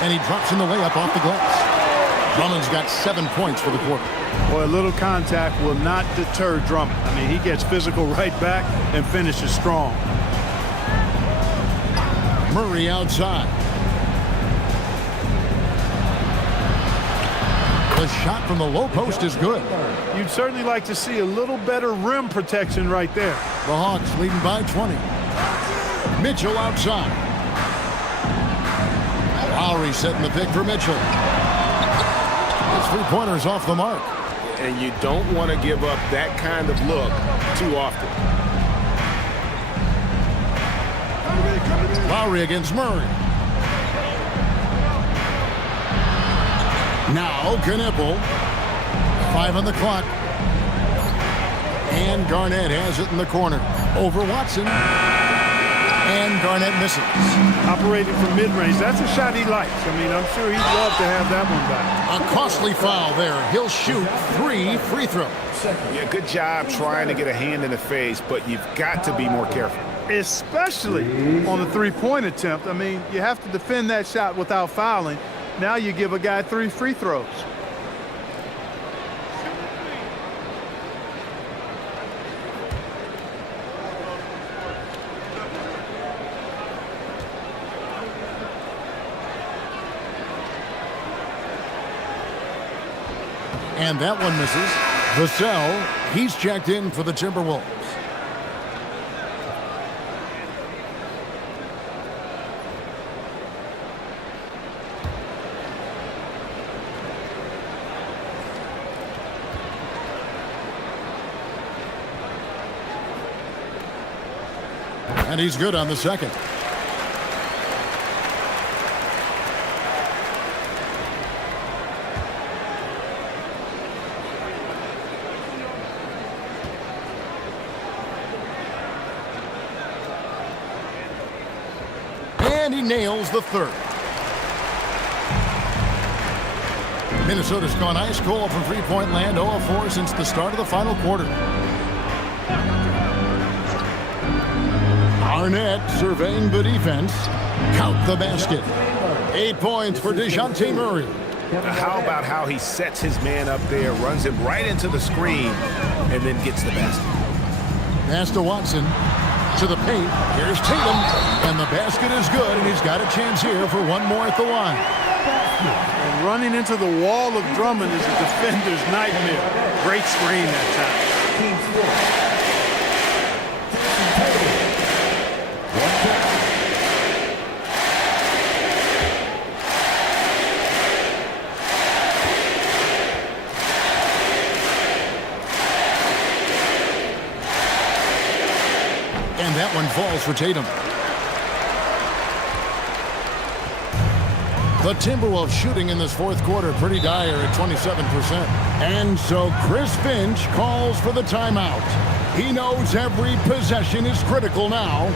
And he drops in the layup off the glass. Drummond's got 7 points for the quarter. Boy, a little contact will not deter Drummond. I mean, he gets physical right back and finishes strong. Murray outside. The shot from the low post is good. You'd certainly like to see a little better rim protection right there. The Hawks leading by 20. Mitchell outside. Lowry setting the pick for Mitchell. His three-pointer's off the mark. And you don't want to give up that kind of look too often. Lowry against Murray. Now Knipple. 5 on the clock. And Garnett has it in the corner. Over Watson. And Garnett misses. Operating from mid-range. That's a shot he likes. I mean, I'm sure he'd love to have that one back. A costly foul there. He'll shoot 3 free throws. Yeah, good job trying to get a hand in the face, but you've got to be more careful. Especially on the three-point attempt. I mean, you have to defend that shot without fouling. Now you give a guy 3 free throws. And that one misses. Vassell, he's checked in for the Timberwolves. And he's good on the second. And he nails the third. Minnesota's gone ice cold from three-point land, 0 of 4 since the start of the final quarter. Arnett surveying the defense. Count the basket. 8 points for DeJounte Murray. How about how he sets his man up there, runs him right into the screen, and then gets the basket. Pass to Watson. To the paint. Here's Tatum. And the basket is good, and he's got a chance here for one more at the line. And running into the wall of Drummond is a defender's nightmare. Great screen that time. And that one falls for Tatum. The Timberwolves shooting in this fourth quarter pretty dire at 27%. And so Chris Finch calls for the timeout. He knows every possession is critical now.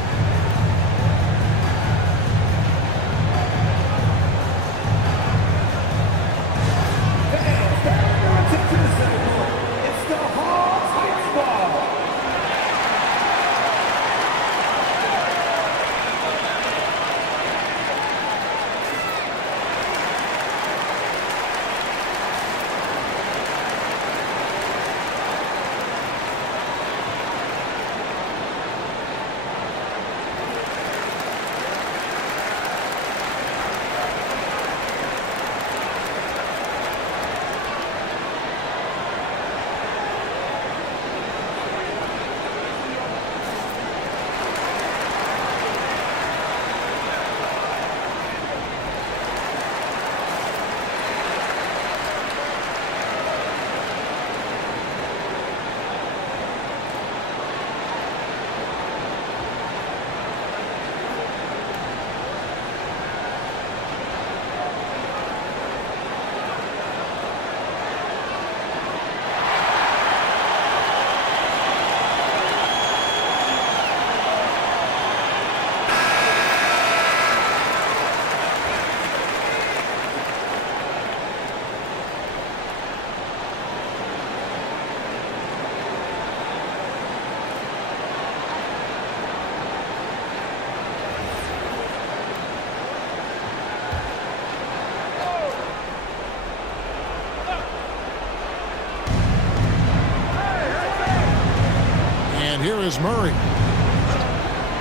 And here is Murray.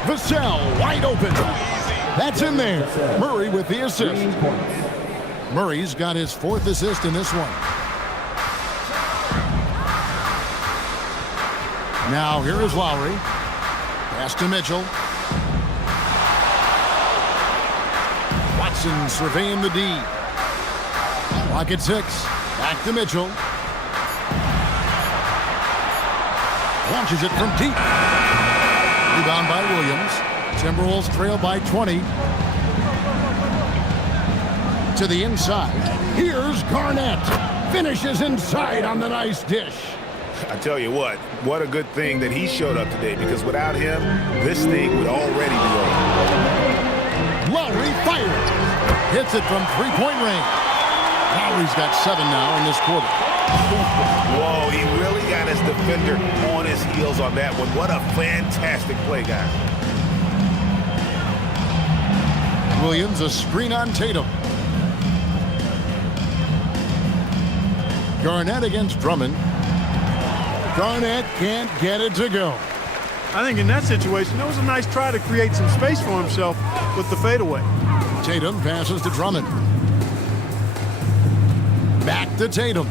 Vassell wide open. That's in there. Murray with the assist. Murray's got his 4th assist in this one. Now here is Lowry. Pass to Mitchell. Watson surveying the D. Clock at 6. Back to Mitchell. Launches it from deep. Rebound by Williams. Timberwolves trail by 20. To the inside. Here's Garnett. Finishes inside on the nice dish. I tell you what a good thing that he showed up today, because without him, this thing would already be over. Lowry fires. Hits it from three-point range. Lowry's got 7 now in this quarter. Whoa, he really got his defender on his heels on that one. What a fantastic play, guys. Williams, a screen on Tatum. Garnett against Drummond. Garnett can't get it to go. I think in that situation, it was a nice try to create some space for himself with the fadeaway. Tatum passes to Drummond. Back to Tatum.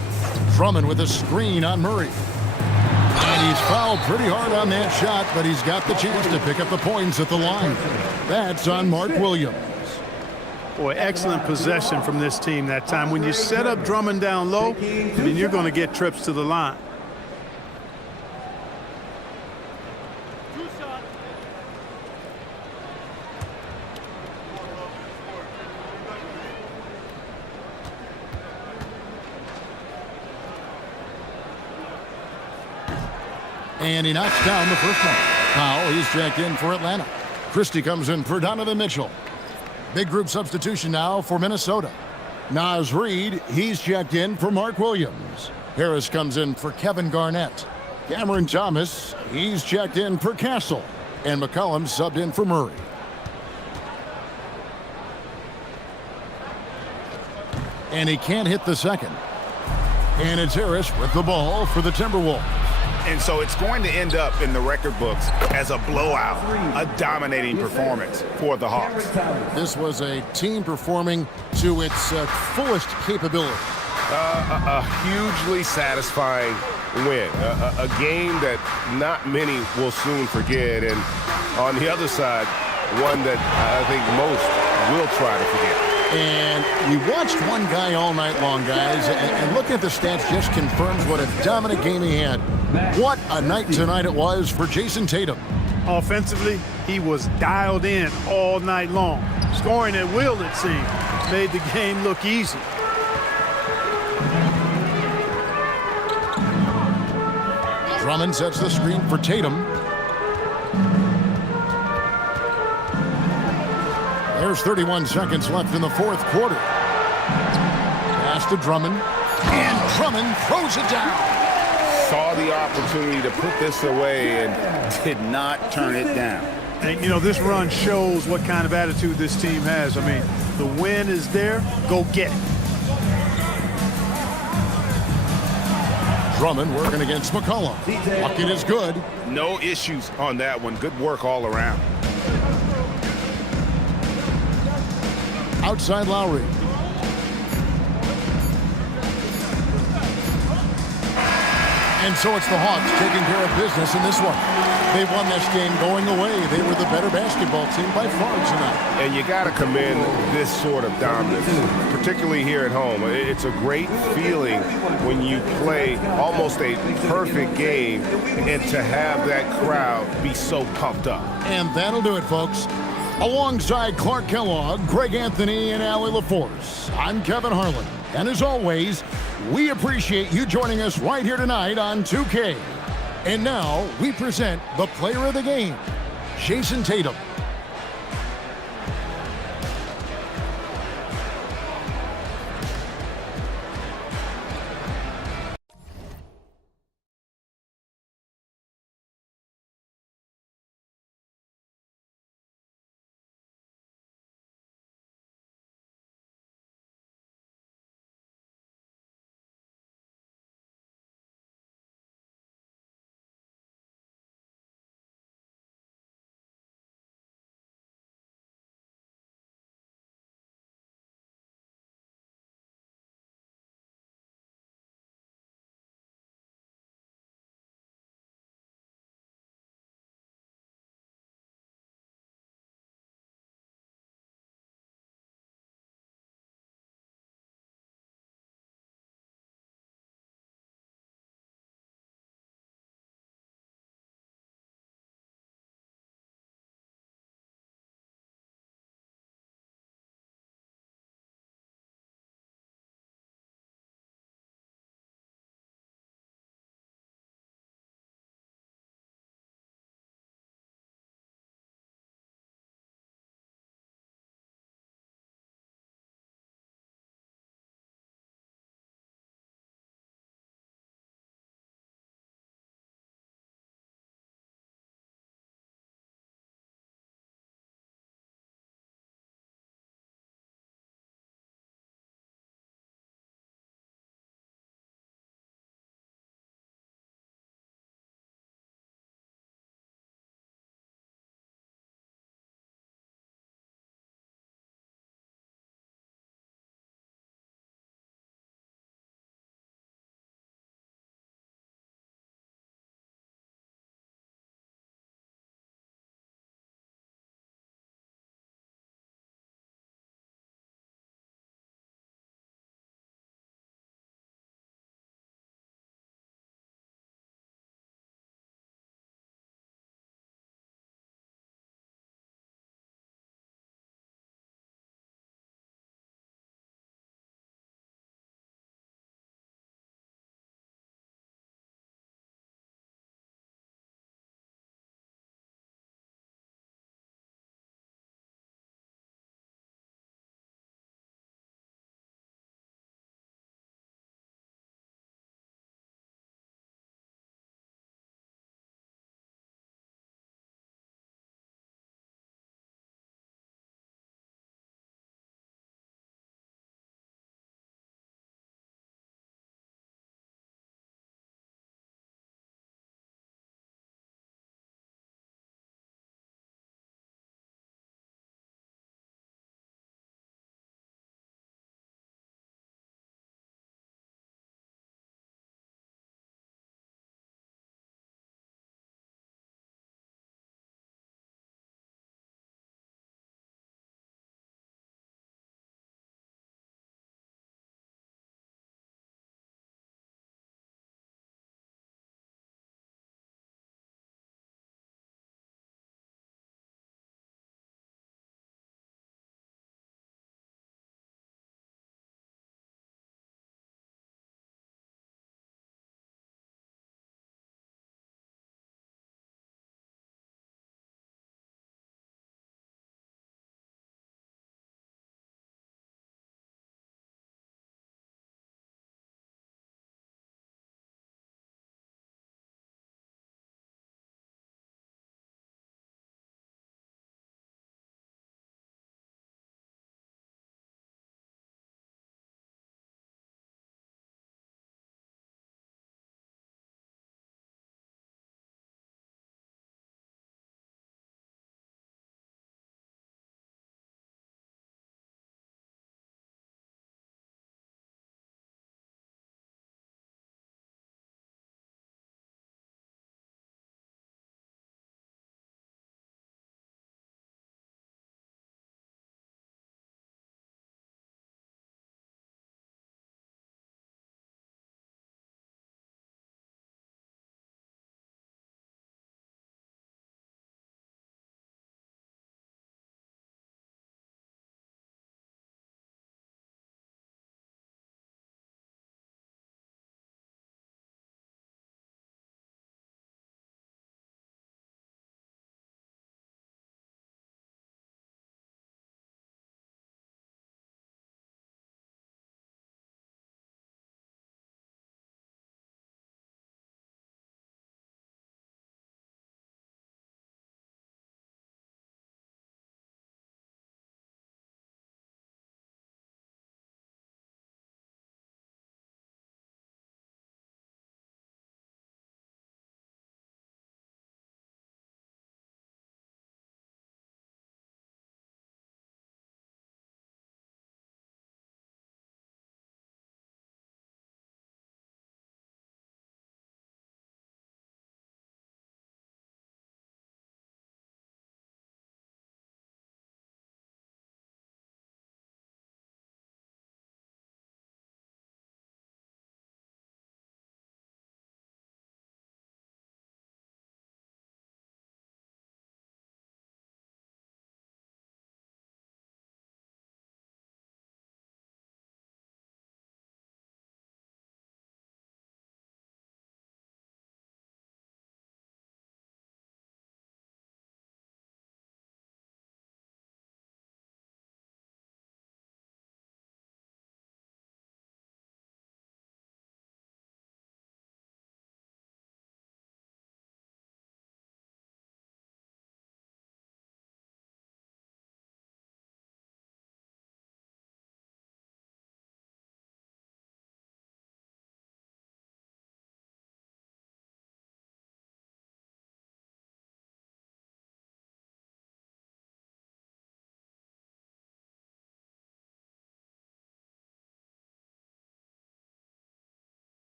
Drummond with a screen on Murray. And he's fouled pretty hard on that shot, but he's got the chance to pick up the points at the line. That's on Mark Williams. Boy, excellent possession from this team that time. When you set up Drummond down low, I mean, you're going to get trips to the line. And he knocks down the first one. Powell, he's checked in for Atlanta. Christie comes in for Donovan Mitchell. Big group substitution now for Minnesota. Naz Reid, he's checked in for Mark Williams. Harris comes in for Kevin Garnett. Cameron Thomas, he's checked in for Castle. And McCollum subbed in for Murray. And he can't hit the second. And it's Harris with the ball for the Timberwolves. And so it's going to end up in the record books as a blowout, a dominating performance for the Hawks. This was a team performing to its fullest capability. A hugely satisfying win, a game that not many will soon forget, and on the other side, one that I think most will try to forget. And we watched one guy all night long, guys, and looking at the stats just confirms what a dominant game he had. What a night tonight it was for Jason Tatum. Offensively, he was dialed in all night long. Scoring at will, it seemed, made the game look easy. Drummond sets the screen for Tatum. There's 31 seconds left in the fourth quarter. Pass to Drummond. And Drummond throws it down. Saw the opportunity to put this away and did not turn it down. And, you know, this run shows what kind of attitude this team has. I mean, the win is there. Go get it. Drummond working against McCollum. Bucket is good. No issues on that one. Good work all around. Outside Lowry. And so it's the Hawks taking care of business in this one. They won this game going away. They were the better basketball team by far tonight. And you got to commend this sort of dominance, particularly here at home. It's a great feeling when you play almost a perfect game and to have that crowd be so pumped up. And that'll do it, folks. Alongside Clark Kellogg, Greg Anthony, and Allie LaForce, I'm Kevin Harlan. And as always, we appreciate you joining us right here tonight on 2K. And now we present the player of the game, Jason Tatum.